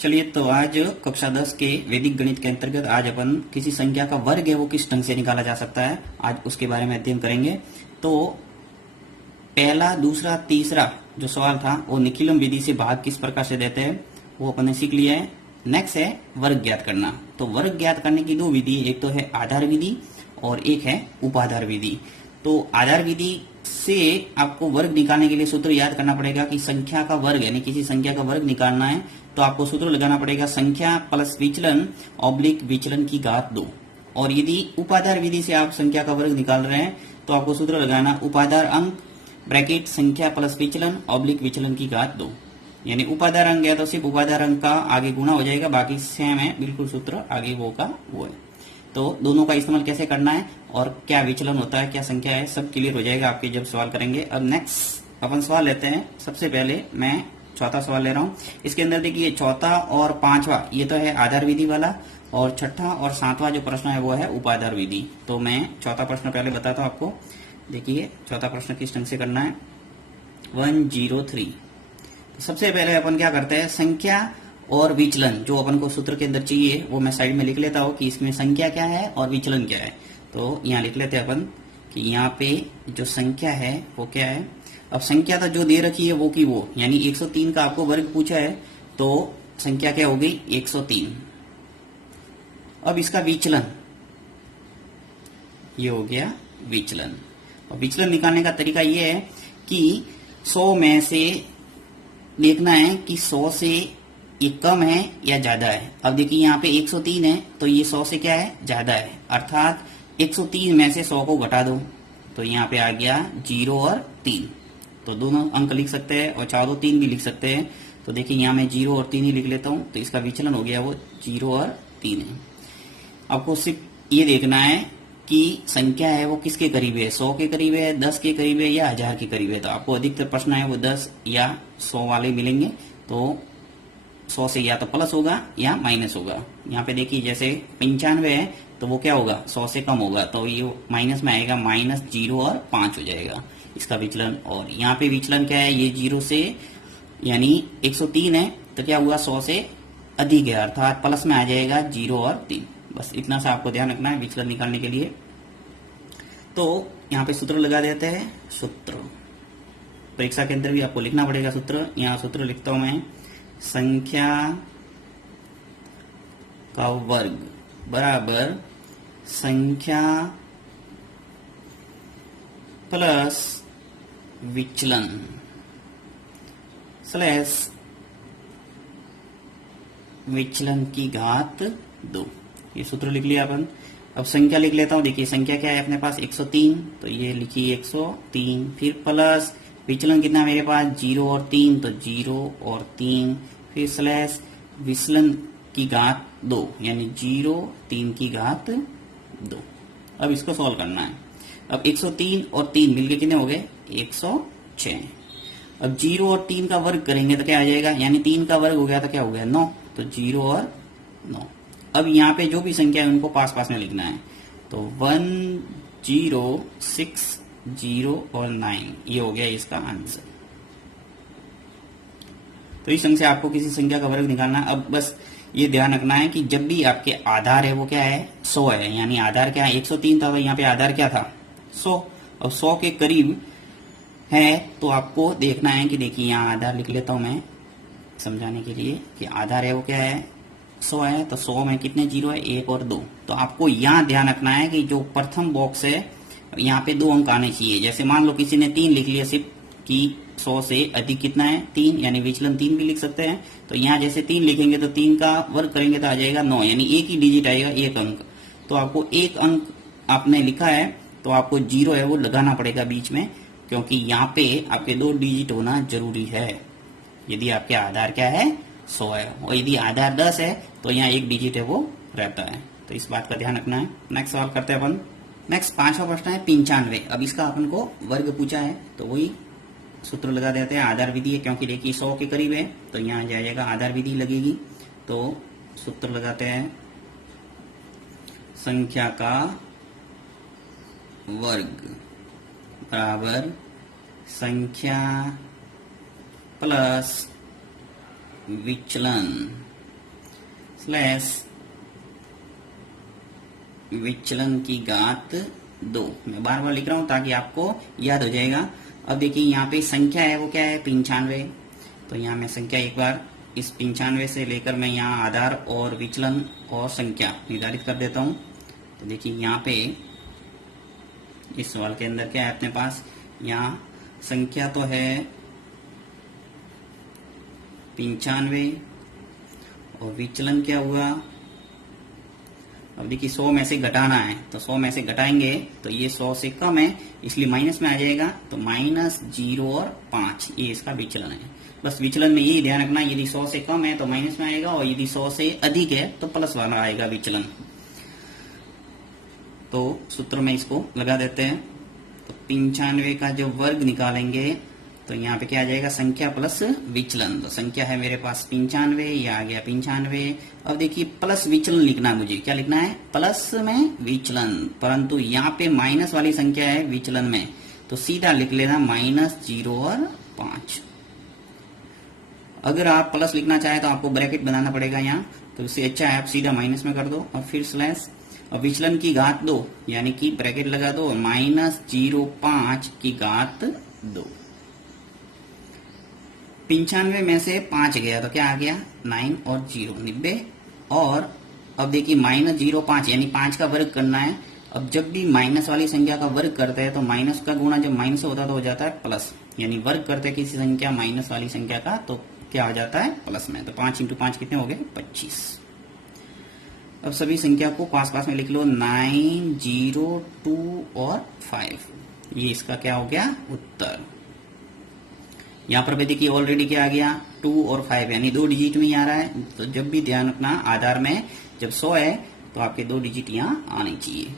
चलिए, तो आज कक्षा 10 के वैदिक गणित के अंतर्गत आज अपन किसी संख्या का वर्ग है वो किस ढंग से निकाला जा सकता है, आज उसके बारे में अध्ययन करेंगे। तो पहला, दूसरा, तीसरा जो सवाल था वो निखिलम विधि से भाग किस प्रकार से देते हैं वो अपन ने सीख लिया है। नेक्स्ट है वर्ग ज्ञात करना। तो वर्ग ज्ञात करने की दो विधि, एक तो है आधार विधि और एक है उपाधार विधि। तो आधार विधि से आपको वर्ग निकालने के लिए सूत्र याद करना पड़ेगा कि संख्या का वर्ग यानी किसी संख्या का वर्ग निकालना है तो आपको सूत्र लगाना पड़ेगा संख्या प्लस विचलन ऑब्लिक विचलन की घात 2। और यदि उपाधार विधि से आप संख्या का वर्ग निकाल रहे हैं तो आपको सूत्र लगाना उपाधार अंक ब्रैकेट संख्या प्लस विचलन ऑब्लिक विचलन की घात 2। यानी उपाधार अंक गया तो सिर्फ उपाधार अंक का आगे गुणा हो जाएगा, बाकी सेम है, बिल्कुल सूत्र आगे वो का वो है। तो दोनों का इस्तेमाल कैसे करना है और क्या विचलन होता है, क्या संख्या है, सब क्लियर हो जाएगा आपके जब सवाल करेंगे। अब नेक्स्ट अपन सवाल लेते हैं। सबसे पहले मैं चौथा सवाल ले रहा हूं। इसके अंदर देखिए चौथा और पांचवा ये तो है आधार विधि वाला और छठा और सातवां जो प्रश्न है वो है उपाधार विधि। तो मैं चौथा प्रश्न पहले बताता हूं आपको। देखिए चौथा प्रश्न किस ढंग से करना है। 103। तो सबसे पहले अपन क्या करते हैं, संख्या और विचलन जो अपन को सूत्र के अंदर चाहिए वो मैं साइड में लिख लेता हूं कि इसमें संख्या क्या है और विचलन क्या है। तो यहाँ लिख लेते हैं अपन कि यहाँ पे जो संख्या है वो क्या है। अब संख्या तो जो दे रखी है वो की वो, यानी 103 का आपको वर्ग पूछा है तो संख्या क्या हो गई 103। अब इसका विचलन ये हो गया विचलन। और विचलन निकालने का तरीका ये है कि 100 में से देखना है कि 100 से ये कम है या ज्यादा है। अब देखिए यहाँ पे 103 है तो ये 100 से क्या है ज्यादा है, अर्थात 103 में से 100 को घटा दो तो यहाँ पे आ गया 0 और 3। तो दोनों अंक लिख सकते हैं और चारों 3 भी लिख सकते हैं। तो देखिए यहाँ मैं 0 और 3 ही लिख लेता हूँ। तो इसका विचलन हो गया वो 0 और 3 है। आपको सिर्फ ये देखना है कि संख्या है वो किसके करीब है, 100 के करीब है, 10 के करीब है या 1000 के करीब है। तो आपको अधिकतर प्रश्न है वो 10 या 100 वाले मिलेंगे। तो 100 से या तो प्लस होगा या माइनस होगा। यहाँ पे देखिए जैसे 95 है तो वो क्या होगा 100 से कम होगा तो ये माइनस में आएगा, माइनस 0 और 5 हो जाएगा इसका विचलन। और यहाँ पे विचलन क्या है, ये 0 से यानी 103 है तो क्या हुआ 100 से अधिक है, अर्थात प्लस में आ जाएगा 0 और 3। बस इतना सा आपको ध्यान रखना है विचलन निकालने के लिए। तो यहाँ पे सूत्र लगा देते हैं। सूत्र परीक्षा के अंदर भी आपको लिखना पड़ेगा सूत्र। यहाँ सूत्र लिखता हूं मैं, संख्या का वर्ग बराबर संख्या प्लस विचलन स्लैश विचलन की घात 2। ये सूत्र लिख लिया अपन। अब संख्या लिख लेता हूं। देखिए संख्या क्या है अपने पास 103, तो ये लिखिए 103, फिर प्लस विचलन कितना मेरे पास 0 और 3, तो 0 और 3, फिर स्लैश विचलन की घात 2 यानी 0 3 की घात 2। अब इसको सॉल्व करना है। अब 103 और 3 मिलके कितने हो गए 106। अब 0 और 3 का वर्ग करेंगे तो क्या आ जाएगा, यानी 3 का वर्ग हो गया तो क्या हो गया 9, तो 0 और 9। अब यहाँ पे जो भी संख्या है उनको पास पास में लिखना है। तो 1 0 6 0 और 9 ये हो गया इसका आंसर। तो इस ढंग से आपको किसी संख्या का वर्ग निकालना है। अब बस ये ध्यान रखना है कि जब भी आपके आधार है वो क्या है 100 है, यानी आधार क्या है 103 था, यहाँ पे आधार क्या था 100। अब 100 के करीब है तो आपको देखना है कि देखिए यहाँ आधार लिख लेता हूं मैं समझाने के लिए कि आधार है वो क्या है 100 है, तो 100 में कितने 0 है 1 और 2। तो आपको यहाँ ध्यान रखना है कि जो प्रथम बॉक्स है यहाँ पे 2 अंक आने चाहिए। जैसे मान लो किसी ने 3 लिख लिया सिर्फ कि 100 से अधिक कितना है 3, यानी विचलन 3 भी लिख सकते हैं। तो यहाँ जैसे 3 लिखेंगे तो 3 का वर्ग करेंगे तो आ जाएगा 9, यानी एक ही डिजिट आएगा, एक अंक। तो आपको एक अंक आपने लिखा है तो आपको 0 है वो लगाना पड़ेगा बीच में, क्योंकि यहाँ पे आपके 2 डिजिट होना जरूरी है यदि आपके आधार क्या है 100 है। और यदि आधार 10 है तो यहाँ एक डिजिट है वो रहता है। तो इस बात का ध्यान रखना है। नेक्स्ट सवाल करते हैं अपन। नेक्स्ट 5वां प्रश्न है 95। अब इसका अपन को वर्ग पूछा है तो वही सूत्र लगा देते हैं। आधार विधि है क्योंकि देखिए 100 के करीब है तो यहाँ जाएगा आधार विधि लगेगी। तो सूत्र लगाते हैं संख्या का वर्ग बराबर संख्या प्लस विचलन स्लैश विचलन की घात 2। मैं बार बार लिख रहा हूं ताकि आपको याद हो जाएगा। अब देखिए यहाँ पे संख्या है वो क्या है 95। तो यहाँ मैं संख्या एक बार इस 95 से लेकर मैं यहाँ आधार और विचलन और संख्या निर्धारित कर देता हूँ। तो देखिए यहाँ पे इस सवाल के अंदर क्या है अपने पास, यहाँ संख्या तो है 95 और विचलन क्या हुआ, अब देखिए 100 में से घटाना है तो 100 में से घटाएंगे तो ये 100 से कम है इसलिए माइनस में आ जाएगा। तो -0 और 5 ये इसका विचलन है। बस विचलन में यही ध्यान रखना, यदि 100 से कम है तो माइनस में आएगा और यदि 100 से अधिक है तो प्लस वाला आएगा विचलन। तो सूत्र में इसको लगा देते हैं। तो 95 का जो वर्ग निकालेंगे तो यहाँ पे क्या आ जाएगा, संख्या प्लस विचलन। तो संख्या है मेरे पास 95, ये आ गया 95। अब देखिए प्लस विचलन लिखना है मुझे, क्या लिखना है, प्लस में विचलन, परंतु यहाँ पे माइनस वाली संख्या है विचलन में तो सीधा लिख लेना -0 और 5। अगर आप प्लस लिखना चाहे तो आपको ब्रैकेट बनाना पड़ेगा यहाँ, तो उससे अच्छा है आप सीधा माइनस में कर दो और फिर स्लैश और विचलन की घात 2 यानी कि ब्रैकेट लगा दो -0.5 की घात 2। 95 में से 5 गया तो क्या आ गया 9 और 0 90। और अब देखिए -0.5 यानी 5 का वर्ग करना है। अब जब भी माइनस वाली संख्या का वर्ग करते हैं तो माइनस का गुणा जब माइनस होता है तो हो जाता है प्लस, यानी वर्ग करते हैं किसी संख्या माइनस वाली संख्या का तो क्या हो जाता है प्लस में। तो 5 × 5 कितने हो गए 25। अब सभी संख्या को पास पास में लिख लो 9, 0, 2 और 5। ये इसका क्या हो गया उत्तर। यहाँ पर भी देखिए ऑलरेडी क्या आ गया 2 और 5 यानी 2 डिजिट में ही आ रहा है। तो जब भी ध्यान रखना आधार में जब 100 है तो आपके 2 डिजिट यहाँ आने चाहिए।